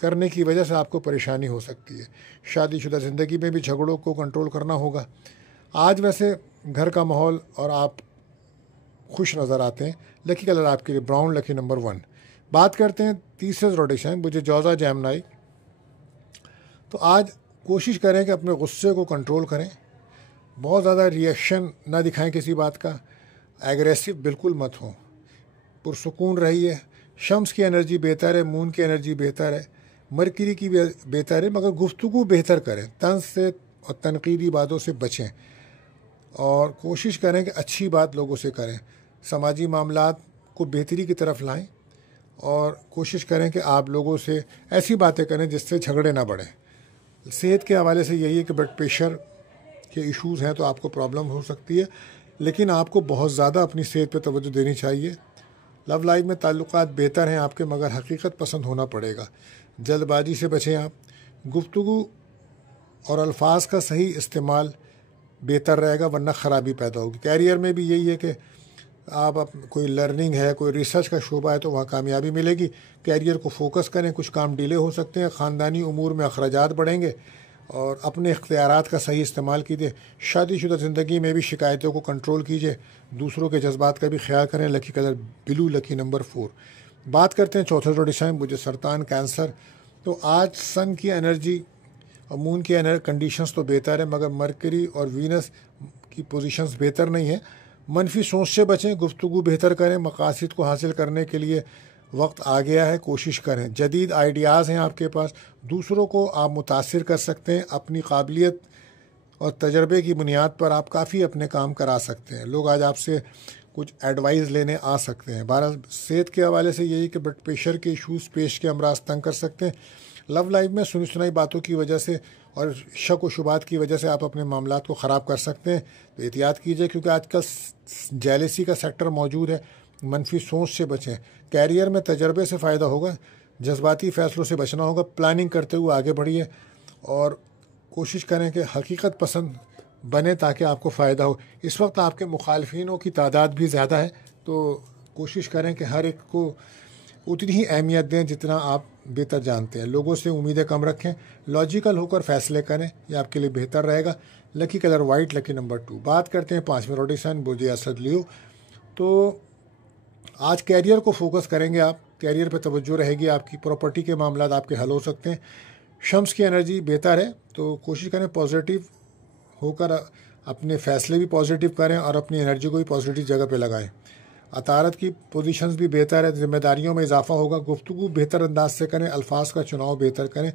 کرنے کی وجہ سے آپ کو پریشانی ہو سکتی ہے۔ شادی شدہ زندگی میں بھی جھگڑوں کو کنٹرول کرنا ہوگا۔ آج ویسے گھر کا ماحول اور آپ خوش نظر آتے ہیں۔ لکی کلر آپ کے لیے براؤن، لکی نمبر 1۔ بات کرتے ہیں تیسرے روڈیشن مجھے جوزا جیمنائی۔ تو آج کوشش کریں کہ اپنے غصے کو کنٹرول کریں، بہت زیادہ ریئیکشن نہ دکھائیں کسی بات کا، ایگریسو بالکل مت ہوں، پرسکون رہیے۔ شمس کی انرجی بہتر ہے، مون کی انرجی بہتر ہے، مرکری کی بہتر ہے، مگر گفتگو بہتر کریں، طنز سے اور تنقیدی باتوں سے بچیں، اور کوشش کریں کہ اچھی بات لوگوں سے کریں، سماجی معاملات کو بہتری کی طرف لائیں، اور کوشش کریں کہ آپ لوگوں سے ایسی باتیں کریں جس سے جھگڑے نہ بڑھیں۔ صحت کے حوالے سے یہی ہے کہ بلڈ پریشر کے ایشوز ہیں تو آپ کو پرابلم ہو سکتی ہے، لیکن آپ کو بہت زیادہ اپنی صحت پہ توجہ دینی چاہیے۔ لو لائف میں تعلقات بہتر ہیں آپ کے، مگر حقیقت پسند ہونا پڑے گا، جلد بازی سے بچیں آپ، گفتگو اور الفاظ کا صحیح استعمال بہتر رہے گا ورنہ خرابی پیدا ہوگی۔ کیریئر میں بھی یہی ہے کہ آپ کوئی لرننگ ہے، کوئی ریسرچ کا شعبہ ہے تو وہاں کامیابی ملے گی، کیریئر کو فوکس کریں، کچھ کام ڈیلے ہو سکتے ہیں، خاندانی امور میں اخراجات بڑھیں گے، اور اپنے اختیارات کا صحیح استعمال کیجیے۔ شادی شدہ زندگی میں بھی شکایتوں کو کنٹرول کیجیے، دوسروں کے جذبات کا بھی خیال کریں۔ لکی کلر بلو، لکی نمبر 4۔ بات کرتے ہیں چوتھے روڈیشن مجھے سرطان کینسر۔ تو آج سن کی انرجی اور مون کی کنڈیشنز تو بہتر ہے، مگر مرکری اور وینس کی پوزیشنز بہتر نہیں ہیں۔ منفی سوچ سے بچیں، گفتگو بہتر کریں، مقاصد کو حاصل کرنے کے لیے وقت آ گیا ہے، کوشش کریں، جدید آئیڈیاز ہیں آپ کے پاس، دوسروں کو آپ متاثر کر سکتے ہیں، اپنی قابلیت اور تجربے کی بنیاد پر آپ کافی اپنے کام کرا سکتے ہیں، لوگ آج آپ سے کچھ ایڈوائز لینے آ سکتے ہیں۔ بہرحال صحت کے حوالے سے یہی کہ بلڈ پریشر کے ایشوز، پیش کے امراض تنگ کر سکتے ہیں۔ لو لائف میں سنی سنائی باتوں کی وجہ سے اور شک و شبہات کی وجہ سے آپ اپنے معاملات کو خراب کر سکتے ہیں، تو احتیاط کیجیے، کیونکہ آج کل جیلسی کا سیکٹر موجود ہے، منفی سوچ سے بچیں۔ کیریئر میں تجربے سے فائدہ ہوگا، جذباتی فیصلوں سے بچنا ہوگا، پلاننگ کرتے ہوئے آگے بڑھیے، اور کوشش کریں کہ حقیقت پسند بنے تاکہ آپ کو فائدہ ہو۔ اس وقت آپ کے مخالفینوں کی تعداد بھی زیادہ ہے، تو کوشش کریں کہ ہر ایک کو اتنی ہی اہمیت دیں جتنا آپ بہتر جانتے ہیں، لوگوں سے امیدیں کم رکھیں، لاجیکل ہو کر فیصلے کریں، یہ آپ کے لیے بہتر رہے گا۔ لکی کلر وائٹ، لکی نمبر 2۔ بات کرتے ہیں پانچویں روڈیشن بوجھے اسد لیو۔ تو آج کیریئر کو فوکس کریں گے آپ، کیریئر پہ توجہ رہے گی آپ کی، پراپرٹی کے معاملات آپ کے حل ہو سکتے ہیں، شمس کی انرجی بہتر ہے، تو کوشش کریں پازیٹیو ہو کر اپنے فیصلے بھی پازیٹیو کریں اور اپنی انرجی کو بھی پازیٹیو جگہ پہ لگائیں۔ عطارت کی پوزیشنز بھی بہتر ہے، ذمہ داریوں میں اضافہ ہوگا، گفتگو بہتر انداز سے کریں، الفاظ کا چناؤ بہتر کریں،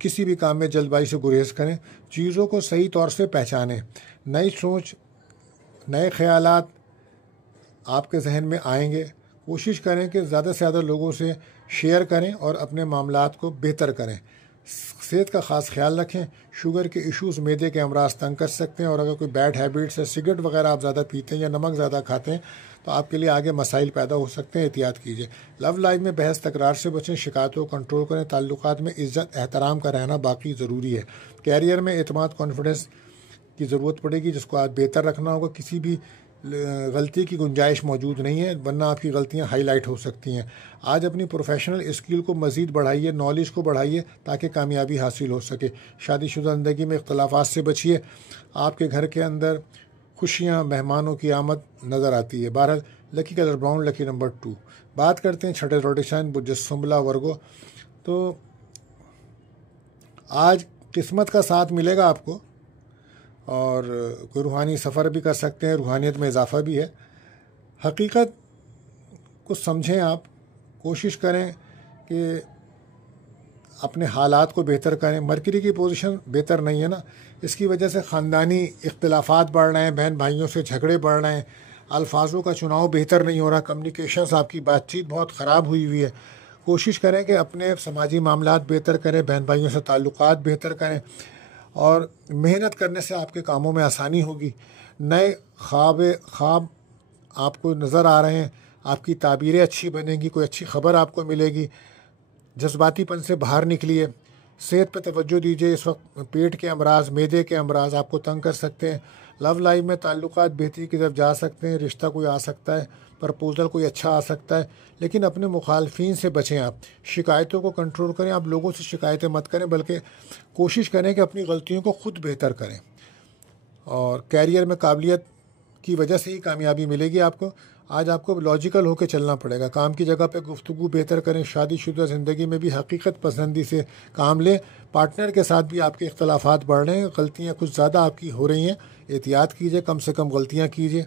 کسی بھی کام میں جلد بازی سے گریز کریں، چیزوں کو صحیح طور سے پہچانیں، نئی سوچ، نئے خیالات آپ کے ذہن میں آئیں گے، کوشش کریں کہ زیادہ سے زیادہ لوگوں سے شیئر کریں اور اپنے معاملات کو بہتر کریں، صحت کا خاص خیال رکھیں، شوگر کے ایشوز، معدے کے امراض تنگ کر سکتے ہیں، اور اگر کوئی بیڈ ہیبٹس ہے، سگریٹ وغیرہ آپ زیادہ پیتے ہیں یا نمک زیادہ کھاتے ہیں تو آپ کے لیے آگے مسائل پیدا ہو سکتے ہیں، احتیاط کیجیے۔ لو لائف میں بحث تکرار سے بچیں، شکایتوں کو کنٹرول کریں، تعلقات میں عزت احترام کا رہنا باقی ضروری ہے۔ کیریئر میں اعتماد، کانفیڈنس کی ضرورت پڑے گی، جس کو آپ بہتر رکھنا ہوگا، کسی بھی غلطی کی گنجائش موجود نہیں ہے، ورنہ آپ کی غلطیاں ہائی لائٹ ہو سکتی ہیں۔ آج اپنی پروفیشنل اسکل کو مزید بڑھائیے، نالج کو بڑھائیے تاکہ کامیابی حاصل ہو سکے۔ شادی شدہ زندگی میں اختلافات سے بچیے، آپ کے گھر کے اندر خوشیاں، مہمانوں کی آمد نظر آتی ہے۔ بہرحال لکی کلر براؤن، لکی نمبر 2۔ بات کرتے ہیں چھٹے روڈیشن سنبلا ورگو۔ تو آج قسمت کا ساتھ ملے گا آپ کو، اور کوئی روحانی سفر بھی کر سکتے ہیں، روحانیت میں اضافہ بھی ہے، حقیقت کو سمجھیں، آپ کوشش کریں کہ اپنے حالات کو بہتر کریں۔ مرکری کی پوزیشن بہتر نہیں ہے نا، اس کی وجہ سے خاندانی اختلافات بڑھ رہے ہیں، بہن بھائیوں سے جھگڑے بڑھ رہے ہیں، الفاظوں کا چناؤ بہتر نہیں ہو رہا، کمیونیکیشنز آپ کی بات چیت بہت خراب ہوئی ہے۔ کوشش کریں کہ اپنے سماجی معاملات بہتر کریں، بہن بھائیوں سے تعلقات بہتر کریں، اور محنت کرنے سے آپ کے کاموں میں آسانی ہوگی۔ نئے خواب آپ کو نظر آ رہے ہیں، آپ کی تعبیریں اچھی بنیں گی، کوئی اچھی خبر آپ کو ملے گی، جذباتی پن سے باہر نکلیے، صحت پہ توجہ دیجیے، اس وقت پیٹ کے امراض، معدے کے امراض آپ کو تنگ کر سکتے ہیں۔ لو لائف میں تعلقات بہتری کی طرف جا سکتے ہیں، رشتہ کوئی آ سکتا ہے، پرپوزل کوئی اچھا آ سکتا ہے، لیکن اپنے مخالفین سے بچیں، آپ شکایتوں کو کنٹرول کریں، آپ لوگوں سے شکایتیں مت کریں، بلکہ کوشش کریں کہ اپنی غلطیوں کو خود بہتر کریں، اور کیریئر میں قابلیت کی وجہ سے ہی کامیابی ملے گی آپ کو۔ آج آپ کو لاجیکل ہو کے چلنا پڑے گا، کام کی جگہ پہ گفتگو بہتر کریں، شادی شدہ زندگی میں بھی حقیقت پسندی سے کام لیں، پارٹنر کے ساتھ بھی آپ کے اختلافات بڑھ رہے ہیں، غلطیاں کچھ زیادہ آپ کی ہو رہی ہیں، احتیاط کیجیے، کم سے کم غلطیاں کیجیے،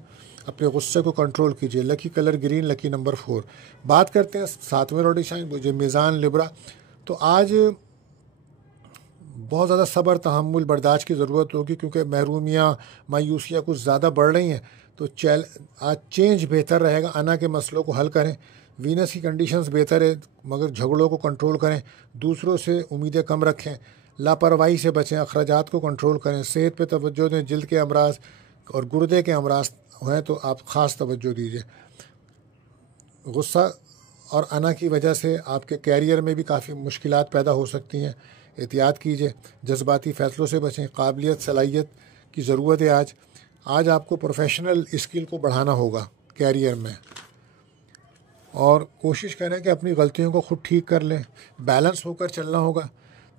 اپنے غصے کو کنٹرول کیجیے۔ لکی کلر گرین، لکی نمبر 4۔ بات کرتے ہیں 7ویں روڈی سائن مجھے میزان لبرا۔ تو آج بہت زیادہ صبر، تحمل، برداشت کی ضرورت ہوگی، کیونکہ محرومیاں، مایوسیاں کچھ زیادہ بڑھ رہی ہیں، تو آج چینج بہتر رہے گا۔ انا کے مسئلوں کو حل کریں، وینس کی کنڈیشنز بہتر ہے، مگر جھگڑوں کو کنٹرول کریں، دوسروں سے امیدیں کم رکھیں، لاپرواہی سے بچیں، اخراجات کو کنٹرول کریں، صحت پہ توجہ دیں، جلد کے امراض اور گردے کے امراض ہیں تو آپ خاص توجہ دیجیے۔ غصہ اور انا کی وجہ سے آپ کے کیریئر میں بھی کافی مشکلات پیدا ہو سکتی ہیں، احتیاط کیجیے، جذباتی فیصلوں سے بچیں، قابلیت، صلاحیت کی ضرورت ہے آج آپ کو پروفیشنل اسکل کو بڑھانا ہوگا کیریئر میں، اور کوشش کریں کہ اپنی غلطیوں کو خود ٹھیک کر لیں، بیلنس ہو کر چلنا ہوگا،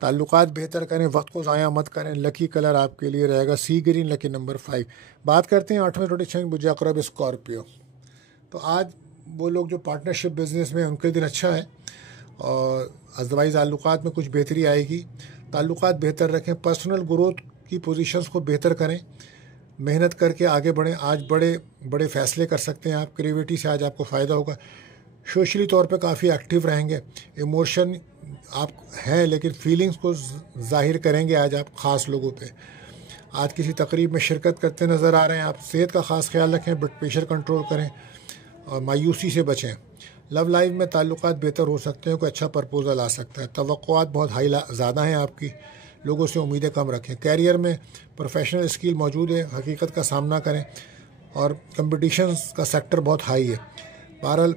تعلقات بہتر کریں، وقت کو ضائع مت کریں۔ لکی کلر آپ کے لیے رہے گا سی گرین، لکی نمبر 5۔ بات کرتے ہیں 8ویں روٹیشن مجھے عقرب اسکارپیو۔ تو آج وہ لوگ جو پارٹنرشپ بزنس میں، ان کے دن اچھا ہے، اور ازدواجی تعلقات میں کچھ بہتری آئے گی، تعلقات بہتر رکھیں، پرسنل گروتھ کی پوزیشنز کو بہتر کریں، محنت کر کے آگے بڑھیں، آج بڑے بڑے فیصلے کر سکتے ہیں آپ، کریویٹی سے آج آپ کو فائدہ ہوگا، سوشلی طور پہ کافی ایکٹیو رہیں گے، ایموشن آپ ہیں لیکن فیلنگز کو ظاہر کریں گے آج آپ خاص لوگوں پہ، آج کسی تقریب میں شرکت کرتے نظر آ رہے ہیں آپ، صحت کا خاص خیال رکھیں، بلڈ پریشر کنٹرول کریں اور مایوسی سے بچیں۔ لو لائف میں تعلقات بہتر ہو سکتے ہیں، کوئی اچھا پرپوزل آ سکتا ہے، توقعات بہت زیادہ ہیں آپ کی، لوگوں سے امیدیں کم رکھیں، کیریئر میں پروفیشنل اسکل موجود ہے، حقیقت کا سامنا کریں، اور کمپٹیشنز کا سیکٹر بہت ہائی ہے۔ بہرحال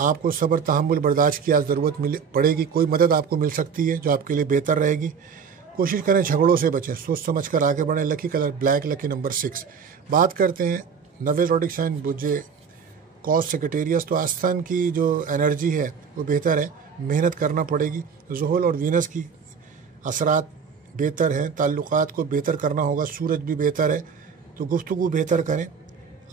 آپ کو صبر، تحمل، برداشت کی آج ضرورت پڑے گی، کوئی مدد آپ کو مل سکتی ہے جو آپ کے لیے بہتر رہے گی، کوشش کریں جھگڑوں سے بچیں، سوچ سمجھ کر آگے بڑھیں۔ لکی کلر بلیک، لکی نمبر 6۔ بات کرتے ہیں 90 روڈک سائن مجھے کاز سیکریٹریس۔ تو آستان کی جو انرجی ہے وہ بہتر ہے، محنت کرنا پڑے گی، زحل اور وینس کی اثرات بہتر ہیں، تعلقات کو بہتر کرنا ہوگا، سورج بھی بہتر ہے، تو گفتگو بہتر کریں۔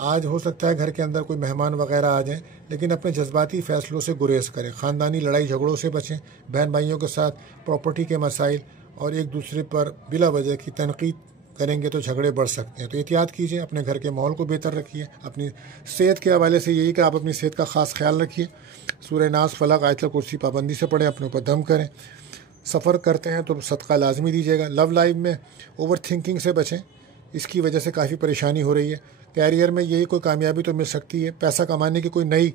آج ہو سکتا ہے گھر کے اندر کوئی مہمان وغیرہ آ جائیں، لیکن اپنے جذباتی فیصلوں سے گریز کریں، خاندانی لڑائی جھگڑوں سے بچیں، بہن بھائیوں کے ساتھ پراپرٹی کے مسائل اور ایک دوسرے پر بلا وجہ کی تنقید کریں گے تو جھگڑے بڑھ سکتے ہیں، تو احتیاط کیجیے، اپنے گھر کے ماحول کو بہتر رکھیے۔ اپنی صحت کے حوالے سے یہی کہ آپ اپنی صحت کا خاص خیال رکھیے، سورہ ناس، فلق، آیت الکرسی پابندی سے پڑھیں، اپنے اوپر دم کریں، سفر کرتے ہیں تو صدقہ لازمی دیجیے گا۔ لو لائف میں اوور تھنکنگ سے بچیں، اس کی وجہ سے کافی پریشانی ہو رہی ہے۔ کیریئر میں یہی کوئی کامیابی تو مل سکتی ہے، پیسہ کمانے کی کوئی نئی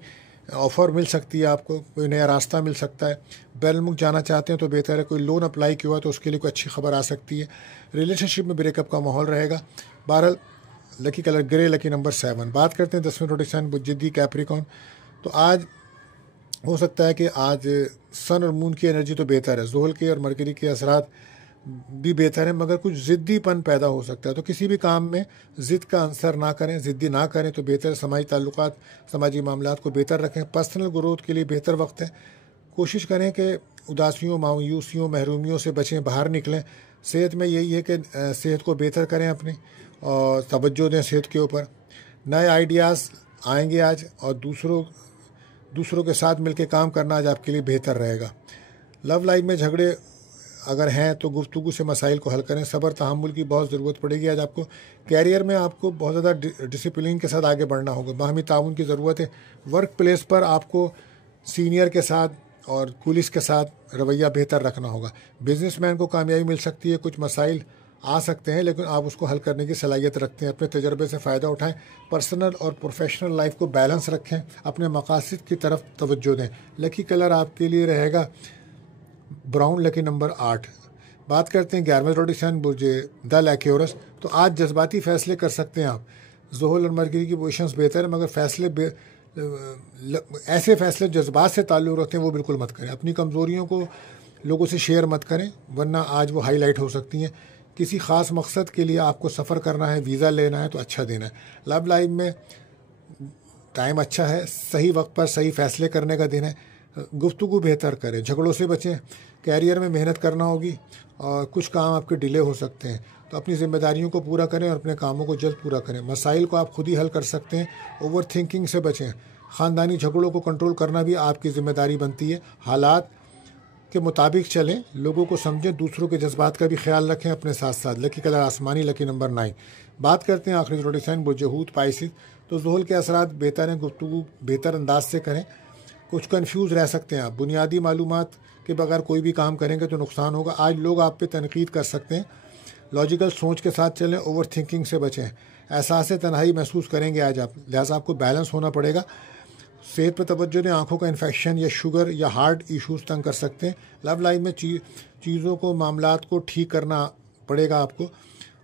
آفر مل سکتی ہے آپ کو، کوئی نیا راستہ مل سکتا ہے، بیرون ملک جانا چاہتے ہیں تو بہتر ہے، کوئی لون اپلائی کیا ہوا تو اس کے لیے کوئی اچھی خبر آ سکتی ہے، ریلیشن شپ میں بریک اپ کا ماحول رہے گا۔ بہرحال لکی کلر گرے، لکی نمبر 7۔ بات کرتے ہیں 10ویں روٹیشن جدی کیپریکون۔ تو آج ہو سکتا ہے کہ آج سن اور مون کی انرجی تو بہتر ہے، زحل کے اور مرکری کے اثرات بھی بہتر ہیں، مگر کچھ ضدی پن پیدا ہو سکتا ہے، تو کسی بھی کام میں ضد کا عنصر نہ کریں، ضدی نہ کریں تو بہتر ہے۔ سماجی تعلقات، سماجی معاملات کو بہتر رکھیں، پرسنل گروتھ کے لیے بہتر وقت ہے، کوشش کریں کہ اداسیوں، مایوسیوں، محرومیوں سے بچیں، باہر نکلیں۔ صحت میں یہی ہے کہ صحت کو بہتر کریں اپنی، اور توجہ دیں صحت کے اوپر، نئے آئیڈیاز آئیں گے آج، اور دوسروں کے ساتھ مل کے کام کرنا آج آپ کے لیے بہتر رہے گا۔ لو لائف میں جھگڑے اگر ہیں تو گفتگو سے مسائل کو حل کریں، صبر تحمل کی بہت ضرورت پڑے گی آج آپ کو۔ کیریئر میں آپ کو بہت زیادہ ڈسپلن کے ساتھ آگے بڑھنا ہوگا، باہمی تعاون کی ضرورت ہے، ورک پلیس پر آپ کو سینئر کے ساتھ اور کولیس کے ساتھ رویہ بہتر رکھنا ہوگا۔ بزنس مین کو کامیابی مل سکتی ہے، کچھ مسائل آ سکتے ہیں لیکن آپ اس کو حل کرنے کی صلاحیت رکھتے ہیں، اپنے تجربے سے فائدہ اٹھائیں، پرسنل اور پروفیشنل لائف کو بیلنس رکھیں، اپنے مقاصد کی طرف توجہ دیں۔ لکی کلر آپ کے لیے رہے گا براؤن، لکی نمبر 8۔ بات کرتے ہیں 11ویں روٹیشن برج دل ایکیورس۔ تو آج جذباتی فیصلے کر سکتے ہیں آپ، زحل اور مرکری کی پوزیشنز بہتر ہیں، مگر ایسے فیصلے جذبات سے تعلق رکھتے ہیں وہ بالکل مت کریں، اپنی کمزوریوں کو لوگوں سے شیئر مت کریں ورنہ آج وہ ہائی لائٹ ہو سکتی ہیں. کسی خاص مقصد کے لیے آپ کو سفر کرنا ہے, ویزا لینا ہے تو اچھا دینا ہے. لو لائف میں ٹائم اچھا ہے, صحیح وقت پر صحیح فیصلے کرنے کا دن ہے. گفتگو بہتر کریں, جھگڑوں سے بچیں. کیریئر میں محنت کرنا ہوگی اور کچھ کام آپ کے ڈیلے ہو سکتے ہیں, تو اپنی ذمہ داریوں کو پورا کریں اور اپنے کاموں کو جلد پورا کریں. مسائل کو آپ خود ہی حل کر سکتے ہیں, اوور تھنکنگ سے بچیں. خاندانی جھگڑوں کو کنٹرول کرنا بھی آپ کی ذمہ داری بنتی ہے. حالات کے مطابق چلیں, لوگوں کو سمجھیں, دوسروں کے جذبات کا بھی خیال رکھیں اپنے ساتھ ساتھ. لکی کلر آسمانی, لکی نمبر 9. بات کرتے ہیں آخری زوڈک سائن بجہود پائسز. تو زحل کے اثرات بہتر ہیں, گفتگو بہتر انداز سے کریں. کچھ کنفیوز رہ سکتے ہیں آپ, بنیادی معلومات کے بغیر کوئی بھی کام کریں گے تو نقصان ہوگا. آج لوگ آپ پہ تنقید کر سکتے ہیں. لاجیکل سوچ کے ساتھ چلیں, اوور تھنکنگ سے بچیں. احساس تنہائی محسوس کریں گے آج آپ, لہٰذا آپ کو بیلنس ہونا پڑے گا. صحت پہ توجہ دیں, آنکھوں کا انفیکشن یا شوگر یا ہارٹ ایشوز تنگ کر سکتے ہیں. لو لائف میں چیزوں کو, معاملات کو ٹھیک کرنا پڑے گا آپ کو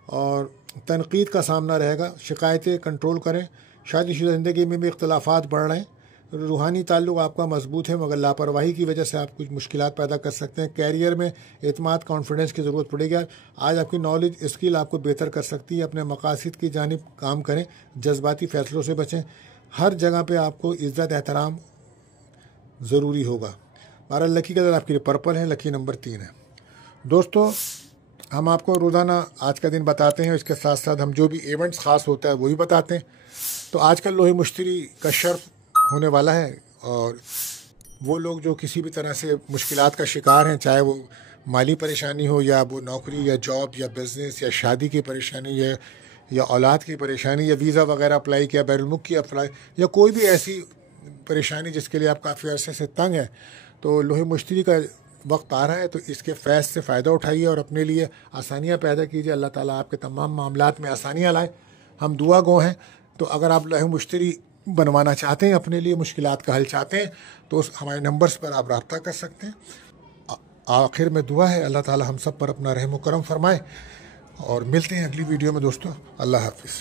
اور تنقید کا سامنا رہے گا. شکایتیں کنٹرول کریں. شادی شدہ زندگی میں بھی اختلافات بڑھ رہے ہیں. روحانی تعلق آپ کا مضبوط ہے مگر لاپرواہی کی وجہ سے آپ کچھ مشکلات پیدا کر سکتے ہیں. کیریئر میں اعتماد, کانفیڈنس کی ضرورت پڑے گی. آج آپ کی نالج, اسکل آپ کو بہتر کر سکتی ہے. اپنے مقاصد کی جانب کام کریں, جذباتی فیصلوں سے بچیں. ہر جگہ پہ آپ کو عزت احترام ضروری ہوگا. بہرحال لکی کلر آپ کے لیے پرپل ہے, لکی نمبر 3 ہے. دوستو ہم آپ کو روزانہ آج کا دن بتاتے ہیں, اس کے ساتھ ساتھ ہم جو بھی ایونٹس خاص ہوتا ہے وہی بتاتے ہیں. تو آج کل لوہے مشتری کا شرف ہونے والا ہے اور وہ لوگ جو کسی بھی طرح سے مشکلات کا شکار ہیں, چاہے وہ مالی پریشانی ہو یا وہ نوکری یا جاب یا بزنس یا شادی کی پریشانی یا اولاد کی پریشانی یا ویزا وغیرہ اپلائی کیا, بیرون ملک کی اپلائی, یا کوئی بھی ایسی پریشانی جس کے لیے آپ کافی عرصے سے تنگ ہیں, تو لوہے مشتری کا وقت آ رہا ہے. تو اس کے فیض سے فائدہ اٹھائیے اور اپنے لیے آسانیاں پیدا کیجیے. اللہ تعالیٰ آپ کے تمام معاملات میں آسانیاں لائے. ہم دعا گو ہیں. تو اگر آپ لوہے مشتری بنوانا چاہتے ہیں, اپنے لیے مشکلات کا حل چاہتے ہیں, تو ہمارے نمبرز پر آپ رابطہ کر سکتے ہیں. آخر میں دعا ہے اللہ تعالیٰ ہم سب پر اپنا رحم و کرم فرمائے, اور ملتے ہیں اگلی ویڈیو میں دوستوں. اللہ حافظ.